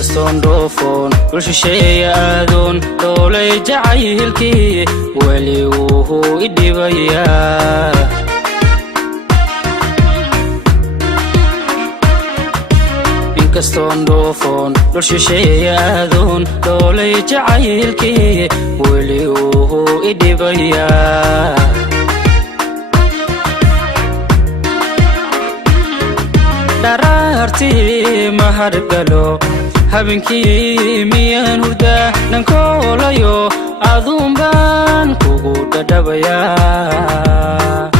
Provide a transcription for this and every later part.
صندوفون كل شيء أذون دولي جعيلكي ولي وهو إدي بيا إنك صندوفون كل شيء أذون دولي جعيلكي ولي وهو إدي بيا دارتي مهرجلو habeenkii miyaan hurdaa nankoolayo aduun baan kugu dhadhabayaa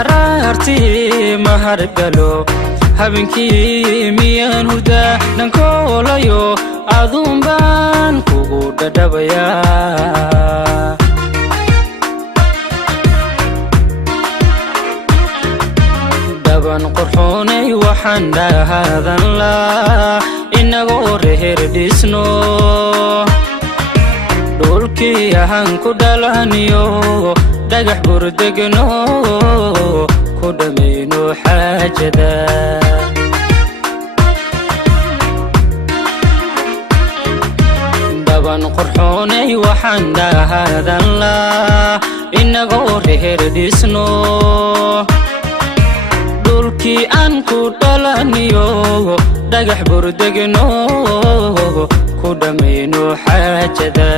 daraartii mahargalo habeenkii miyaan hurdaa nankoolayo aduun baan kugu dhadhabayaa daban qurxoonay waxaan dhahaadan laa inagoo reer dhisno dhulkii ahaan ku dhalaniyo dhagax burdegno ku dhamayno xaajada daban qurxoonay waxaan dhahaadan laa inagoo reer dhisno dhulkii aan ku dhalaniyo dhagax burdegno ku dhamayno xaajada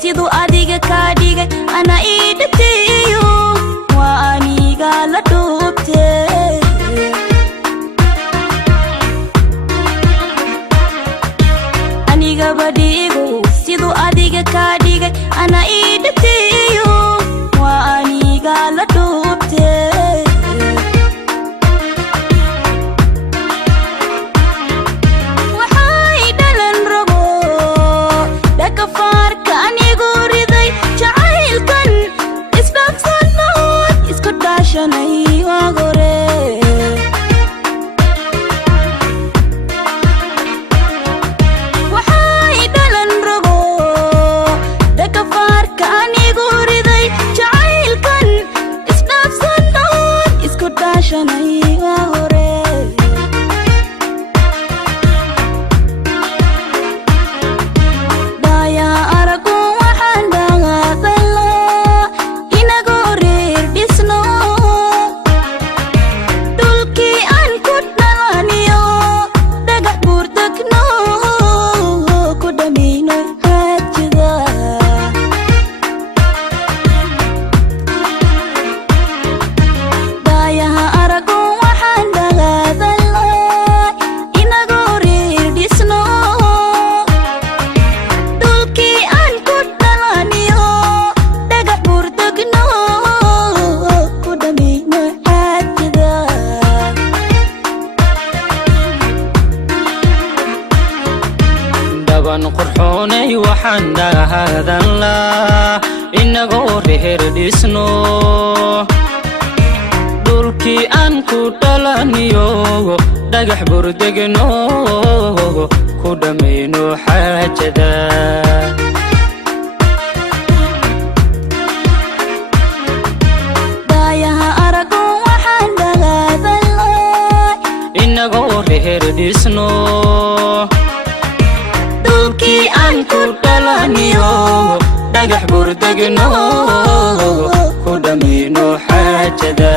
siduu adiga ka dhigay ana idatiyo waa aniga la dhuubtay aniga badigo siduu adiga ka dhigay ana idatiyo waa aniga la dhuubtay waxay dhalan rabo dhaka farka anigu riday jacaylkan isdhaafsanood isku dhaashanay waa gore anigu riday jacaylkan isdhaafsano waxaan dhahaadan laa inagoo reer dhisno dhulkii aan ku dhalaniyo dhagax burdegno ku dhamayno xaajada daayaha arago waxaan dhahaadan laa inagoo reer dhisno dhulkii aan ku dhalaniyo dhagax burdegno ku dhamayno xaajada